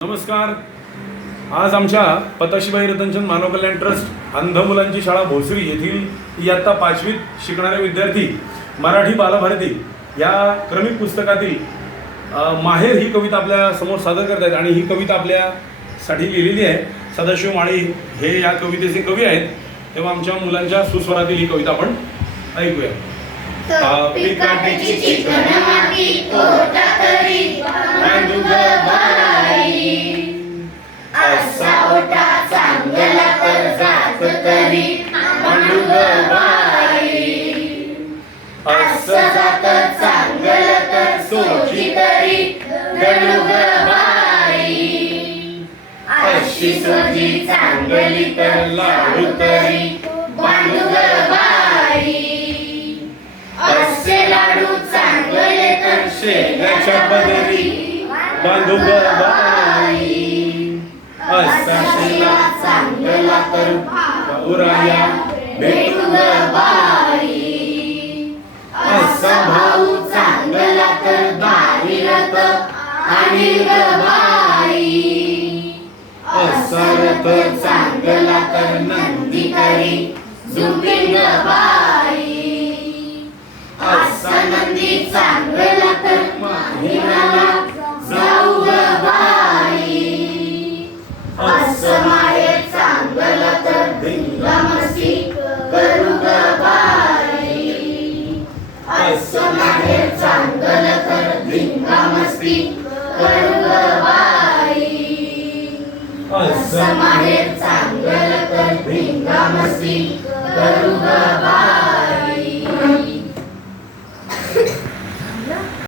नमस्कार. आज आमच्या पताशीबाई रतनचंद मानव कल्याण ट्रस्ट अंध मुलांची शाळा भोसरी येथील इयत्ता 5वीत शिकणारे विद्यार्थी मराठी बालभारती या क्रमिक पुस्तकातील माहेर ही कविता आपल्या समोर सादर करत आहेत आणि ही कविता आपल्यासाठी लिहिलेली आहे. सदाशिव माळी हे या कवितेचे कवी आहेत. तेव्हा आमच्या मुलांच्या सुस्वरातील ही कविता आपण ऐकूया. पिकाटीची चिकन माती तोटा तरी बांधू ग बाई, असा ओटा चांगला तर जात तरी बांधू ग बाई, असं जात चांगलं तर सोची तरी गणू ग बाई, अशी सोजी चांगली तर लाडू तरी बांधू ग बाई, असे लाडू चांगले तर शेंगाच्या पदरी बांधू ग बाई, असा शेंगा चांगला तर भाऊराया भेटू ग बाई, असा भाऊ चांगला तर दारी रथ आणि ग बाई, असा रथ चांगला तर नंदी करी झुकेल ग बाई, असा नंदी चांगला तर माहेराला जाऊ ग बाई, असं माहेर चांगलं तर धिंगामस्ती करू ग बाई, असं माहेर चांगलं तर धिंगामस्ती करू ग बाई, असं माहेर चांगलं